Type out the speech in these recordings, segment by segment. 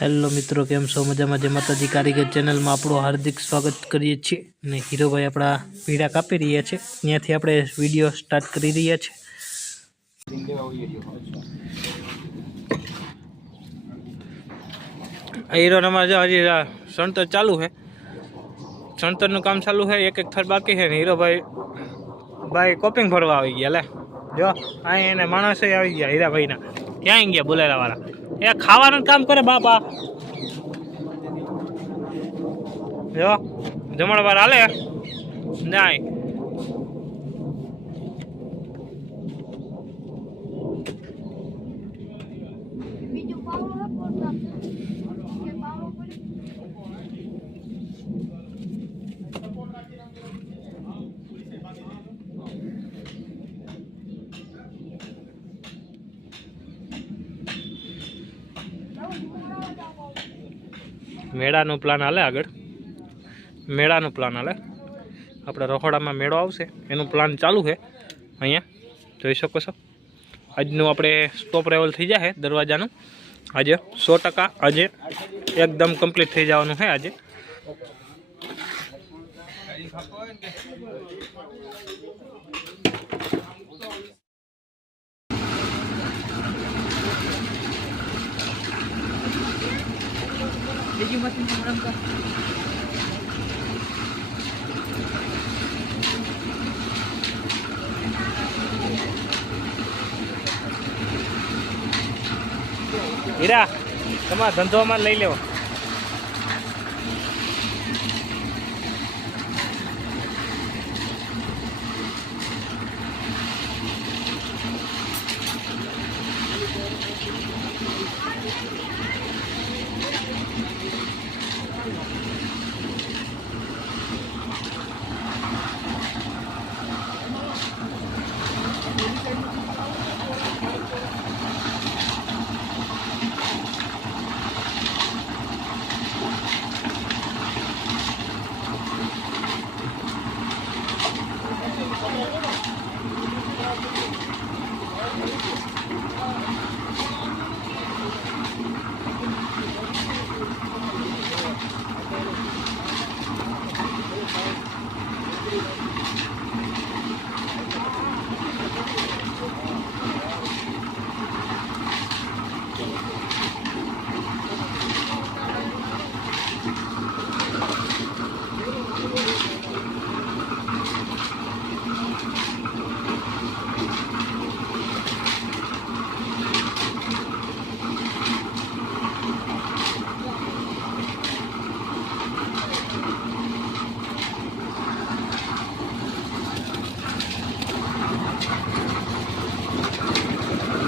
Hello મિત્રો, કેમ છો? મજામાં? જય માતાજી કારીગર ચેનલમાં આપણું હાર્દિક સ્વાગત કરીએ છીએ. અને હીરોભાઈ આપણા પીડા કાપી રહ્યા છે, ત્યાંથી આપણે વિડીયો સ્ટાર્ટ કરી રહ્યા છે. હીરોનામાં હજી સણતર ચાલુ છે, સણતરનું કામ ચાલુ છે, એક થર બાકી છે ને હીરોભાઈ કોપિંગ ભરવા આવી ગયા. લે જો અહીં એને માણસો આવી ગયા હીરાભાઈના. ક્યાં ગયા બોલેલા વાળા? એ ખાવાનું કામ કરે બાપા. જો જમણવાર હાલે નાય. મેળાનો પ્લાન હાલે, આગળ મેળાનો પ્લાન હાલે. આપણે રખોડામાં મેળો આવશે એનું પ્લાન ચાલુ છે. અહીંયા જોઈ શકો છો. આજનું આપણે સ્ટોપ લેવલ થઈ જાય દરવાજાનું. આજે 100% આજે એકદમ કમ્પ્લીટ થઈ જવાનું છે. આજે બીજી મશીન રમતા હીરા તમારા ધંધોમાં લઈ લેવો.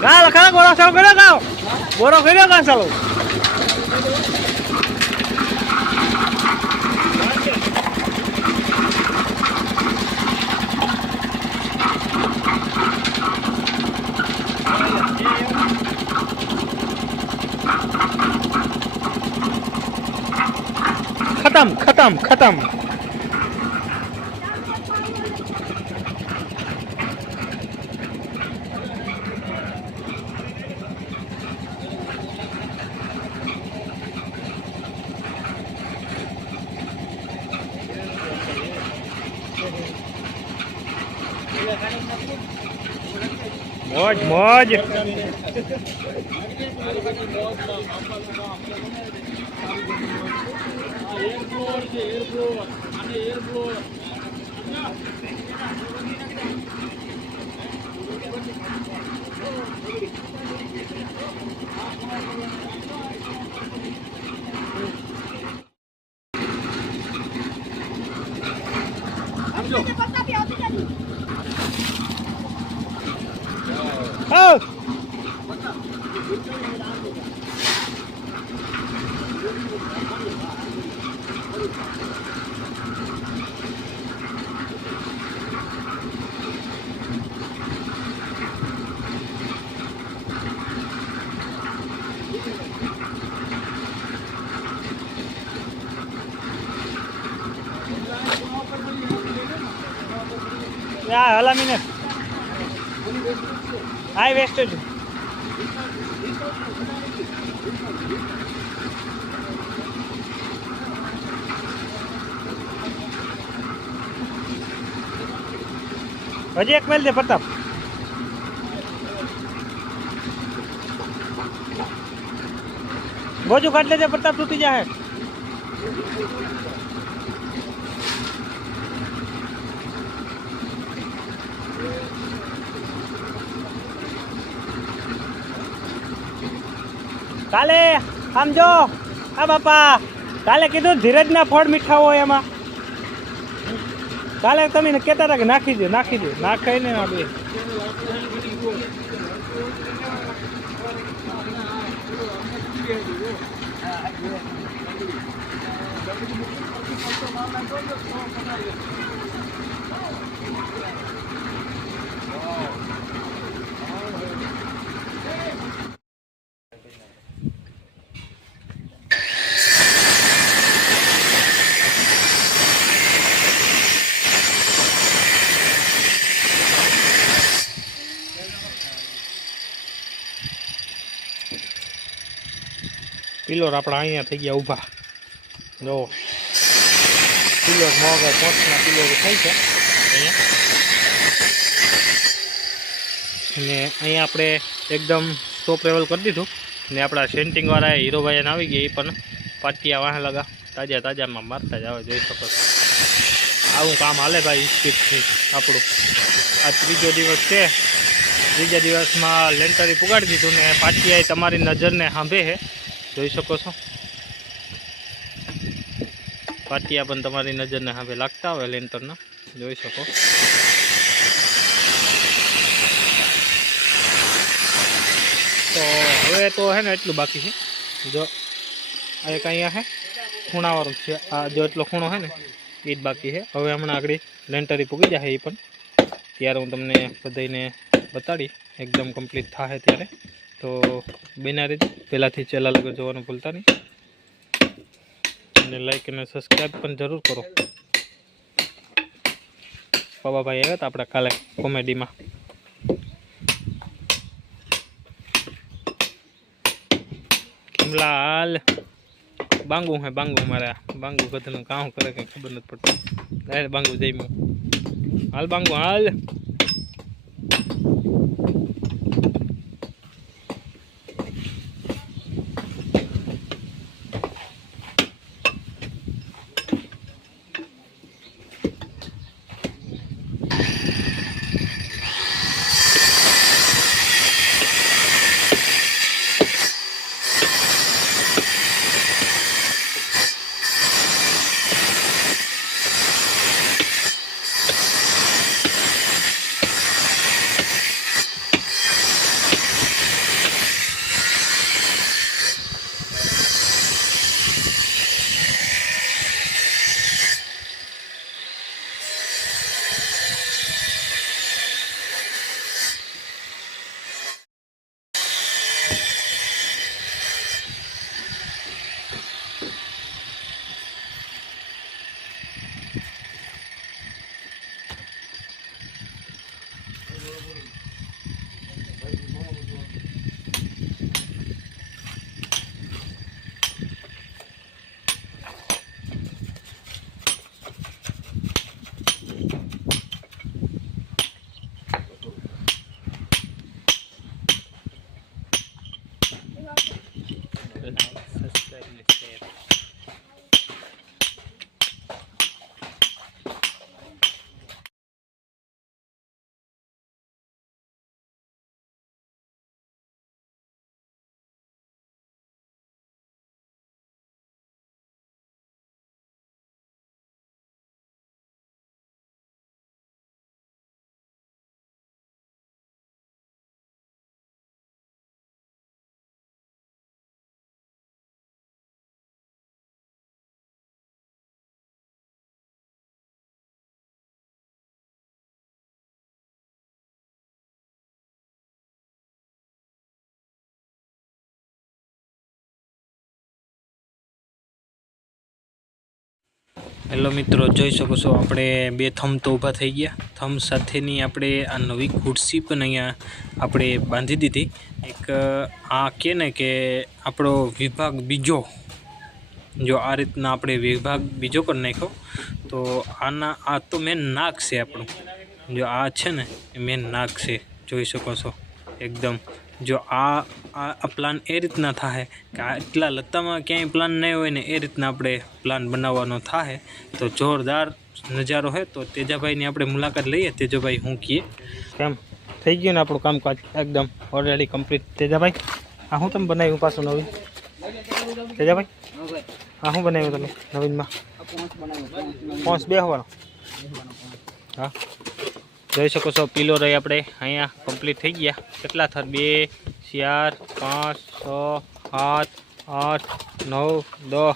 Gak, laka boros sama kena kau. Boros kena kan selalu. Khatam. Moj. Oh. Ya, hala minit. High wasted. હજી એક મેલ દે પ્રતાપ. ગોજુ કાઢ લેજે પ્રતાપ, તૂટી જાય. કાલે આમ જો આ બાપા, કાલે કીધું ધીરજના ફળ મીઠા હોય એમાં. કાલે તમે કહેતા હતા કે નાખી દો નાખાય ને આપણે. પિલોર આપણા અહીંયા થઈ ગયા ઊભા. જો પિલોર મોગર પોચના પિલોર થાય છે અહીંયા. ને અહીંયા આપણે એકદમ સ્ટોપ લેવલ કરી દીધું. ને આપણા સેન્ટિંગવાળા હીરોભાઈને આવી ગયા, એ પણ પાટિયા વાહ લગા તાજામાં મારતા જ આવે, જોઈ શકો છો. આવું કામ હાલે ભાઈ સ્પીડથી આપણું. આ ત્રીજો દિવસ છે. ત્રીજા દિવસમાં લેન્ટરી પુગાડી દીધું ને પાટિયા તમારી નજરને સાંભે છે, જોઈ શકો છો. પાટિયા પણ તમારી નજરને સામે લાગતા હોય લેન્ટરના, જોઈ શકો. તો હવે તો હે ને એટલું બાકી છે. જો આ એક અહીંયા છે ખૂણાવાળું છે, આ જો એટલો ખૂણો છે ને એ જ બાકી છે. હવે હમણાં આગળ લેન્ટરી પૂગી જાય એ પણ, ત્યારે હું તમને બધાને બતાડી એકદમ કમ્પ્લીટ થાય ત્યારે. તો બેના રીતે પહેલાંથી ચેનલ આગળ જોવાનું ભૂલતા નહીં, અને લાઈક અને સબસ્ક્રાઈબ પણ જરૂર કરો. પવાભાઈ આવ્યા હતા આપણા કાલે કોમેડીમાં. કિમલાલ બાંગુ હે બાંગુ, મારા બાંગુ કદનું કામ કરે કંઈ ખબર નથી પડતી. ડાયરેક્ટ બાંગુ જઈમું. હાલ બાંગુ હાલ. હેલો મિત્રો, જોઈ શકો છો આપણે બે થમ તો ઊભા થઈ ગયા. થમ સાથેની આપણે આ નવી ખુરશી પણ અહીંયા આપણે બાંધી દીધી. એક આ કે ને કે આપણો વિભાગ બીજો, જો આ રીતના આપણે વિભાગ બીજો કરી નાખ્યો. તો આના આ તો મેન નાક છે આપણું, જો આ છે ને એ મેન નાક છે, જોઈ શકો છો એકદમ. જો આ પ્લાન એ રીતના થાય કે આટલા લતામાં ક્યાંય પ્લાન નહીં હોય ને એ રીતના આપણે પ્લાન બનાવવાનો થાય તો જોરદાર નજારો છે. તો તેજાભાઈની આપણે મુલાકાત લઈએ. તેજાભાઈ હું કહીએ કેમ થઈ ગયું ને આપણું કામકાજ એકદમ ઓલરેડી કમ્પ્લીટ. તેજાભાઈ આ હું તમે બનાવ્યું પાછું નવીન? તેજાભાઈ આ શું બનાવ્યું તમે નવીનમાં? પોંચ બેસવાનો. હા જોઈ શકો છો પીલો રહી આપણે અહીંયા કમ્પ્લીટ થઈ ગયા. કેટલા થર? 2 4 5 6 7 8 9 10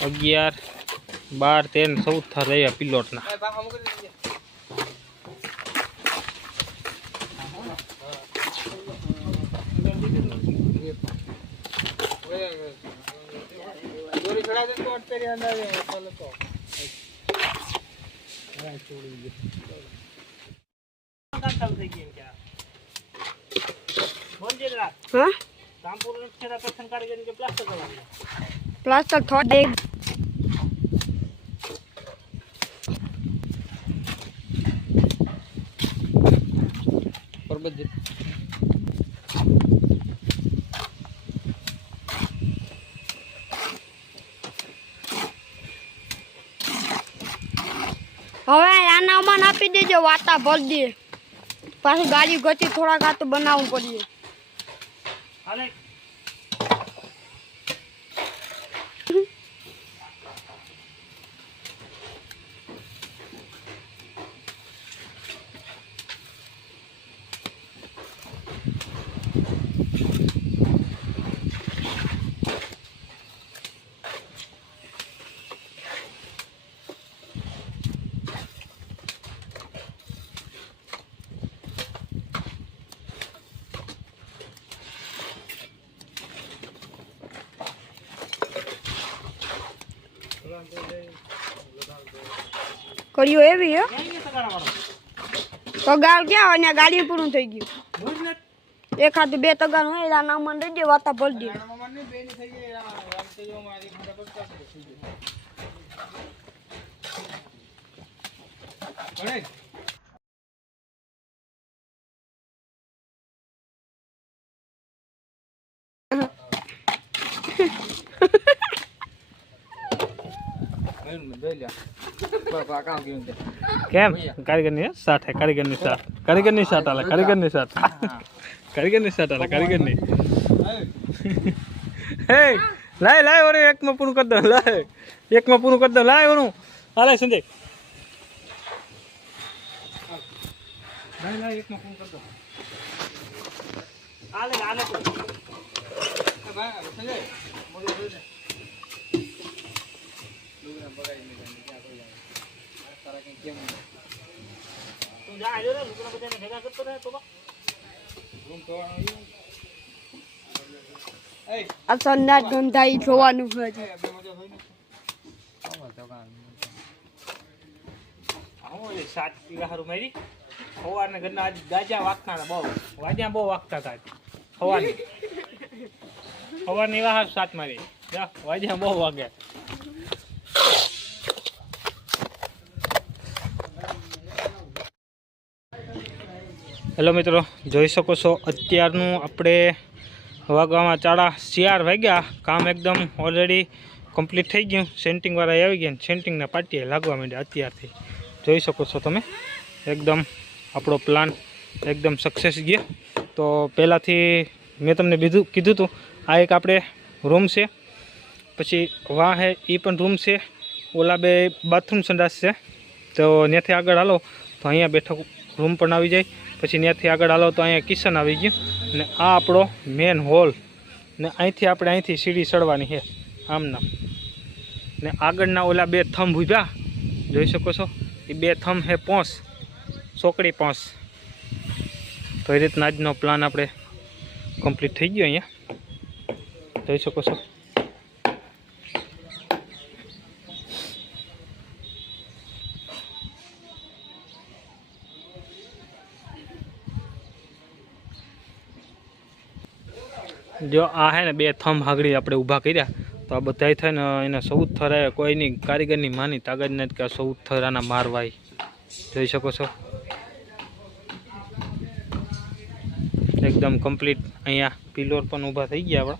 11 12 13 14 થર રહ્યા પિલોટના. प्लास्टर थोड़े હવે આનામાં આપી દેજો, વાતા ભર દે. પાછી ગાડી ગતિ થોડા ઘા તો બનાવવું પડીએ. કર્યો એવી હે તગાર ક્યાં અને ગાડી પૂરું થઈ ગયું. એક હાથ 2 તગાર હોય એના નામ દઈ દે, વાતા ભર દે. કેમ કારીગરની સાઠ હે? કારીગરની સાઠ, કારીગરની સાઠ આલે, કારીગરની સાઠ, કારીગરની સાઠ આલે, કારીગરની. હે લાય લાય ઓરે એકમાં પૂરું કરી દો, લાય એકમાં પૂરું કરી દો, લાય ઓરું હાલે સંજય, લાય લાય એકમાં પૂરું કરી દો. હાલે હાલે ભાઈ સંજય મોજો જોઈ અસરના ગંધાઈ જોવાનું હોય. સાત પીવા હારું મારી સવારના ઘરના આજ ગાજા વાગતા હતા, બહુ વાજ્યા બહુ વાગતા હતા સવારની વાહ સાત મારી વાજ્યા બહુ વાગ્યા. હેલો મિત્રો, જોઈ શકો છો અત્યારનું આપણે વાગવામાં 4:30 વાગ્યા. કામ એકદમ ઓલરેડી કમ્પ્લીટ થઈ ગયું. સેન્ટિંગવાળા આવી ગયા, સેન્ટિંગના પાટીએ લાગવા માંડ્યા અત્યારથી. જોઈ શકો છો તમે એકદમ આપણો પ્લાન એકદમ સક્સેસ ગયો. તો પહેલાંથી મેં તમને કીધું હતું આ એક આપણે રૂમ છે, પછી વાહ હે એ પણ રૂમ છે, ઓલા 2 બાથરૂમ સંડાસ છે. તો ત્યાંથી આગળ હાલો તો અહીંયા બેઠક રૂમ પણ આવી જાય. પછી ત્યાંથી આગળ હાલો તો અહીંયા કિચન આવી ગયું ને આ આપણો મેન હોલ. ને અહીંથી સીડી ચડવાની છે આમના. ને આગળના ઓલા 2 થંભ ઊભા જોઈ શકો છો, એ 2 થંભ છે પોંચ, ચોકડી પોંચ. તો એ રીતના આજનો પ્લાન આપણે કમ્પ્લીટ થઈ ગયો. અહીંયા જોઈ શકો છો. જો આ હે ને 2 થંભ આગળ આપણે ઊભા કર્યા. તો આ બધાય થઈને એને 14 થર કોઈની કારીગરની માની તાકાત નથી કે 14 થર આના મારવાય. જોઈ શકો છો એકદમ કમ્પ્લીટ અહીંયા પિલર પણ ઊભા થઈ ગયા આપણા.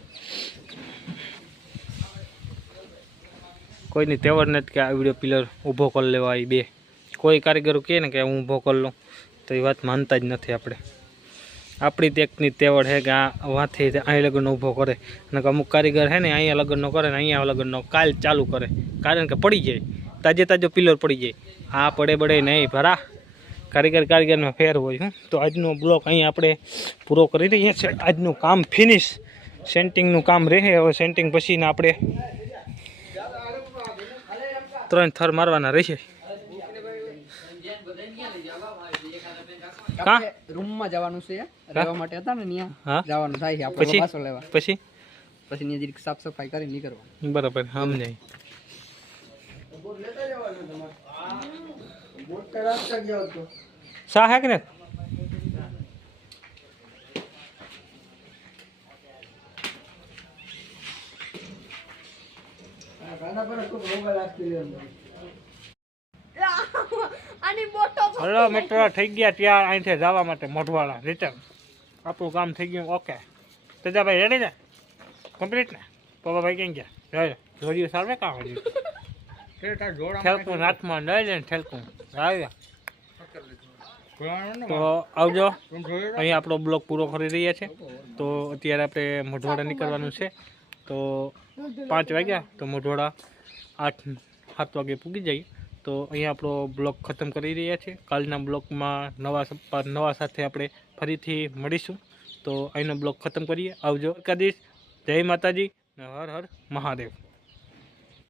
કોઈની તેવડ નથી કે આ વિડીયો પિલર ઊભો કરી લેવા એ બે. કોઈ કારીગરો કહે ને કે હું ઊભો કરી લઉં તો એ વાત માનતા જ નથી આપણે. આપણી ટેકની તેવડ છે કે આ વાંથી અહીં લગ્નનો ઊભો કરે, અને અમુક કારીગર છે ને અહીંયા લગ્નનો કરે ને અહીંયા લગ્નનો કાલ ચાલુ કરે, કારણ કે પડી જાય, તાજે તાજો પિલર પડી જાય. આ પડે નહીં ભરા, કારીગરમાં ફેર હોય. તો આજનો બ્લોક અહીં આપણે પૂરો કરી રહ્યા છીએ. આજનું કામ ફિનિશ, સેન્ટિંગનું કામ રહે. હવે સેન્ટિંગ પછીને આપણે 3 થર મારવાના રહેશે. રૂમમાં જવાનું છે રહેવા માટે હતા ને ત્યાં જવાનું થાય છે આપણે પાછો લેવા. પછી ત્યાં જરીક સાફ સફાઈ કરી નીકળવાનું. બરાબર સમજાય. શા હે કે ને હલો મિત્રો, થઈ ગયા ત્યાં અહીંથી જવા માટે મોઢવાળા રિટર્ન. આપણું કામ થઈ ગયું ઓકે. તેજાભાઈ રેડી ને કમ્પ્લીટ ને? પપ્પાભાઈ કેમ ગયા? જોડ્યું સારું કામ હજી ઠેલકું હાથમાં લઈ લે ને ઠેલકું આવ્યા. તો આવજો. અહીં આપણો બ્લોગ પૂરો કરી રહ્યા છે. તો અત્યારે આપણે મોઢવાડા નીકળવાનું છે. તો 5 વાગ્યા તો મોઢવાડા 8-7 વાગે પૂગી જઈએ. તો અહીંયા આપણો બ્લોગ ખતમ કરી રહ્યા છે. કાલના બ્લોગમાં નવા સાથે આપણે ફરીથી મળીશું. તો અહીંનો બ્લોગ ખતમ કરીએ. આવજો. કદીશ. જય માતાજી. હર હર મહાદેવ.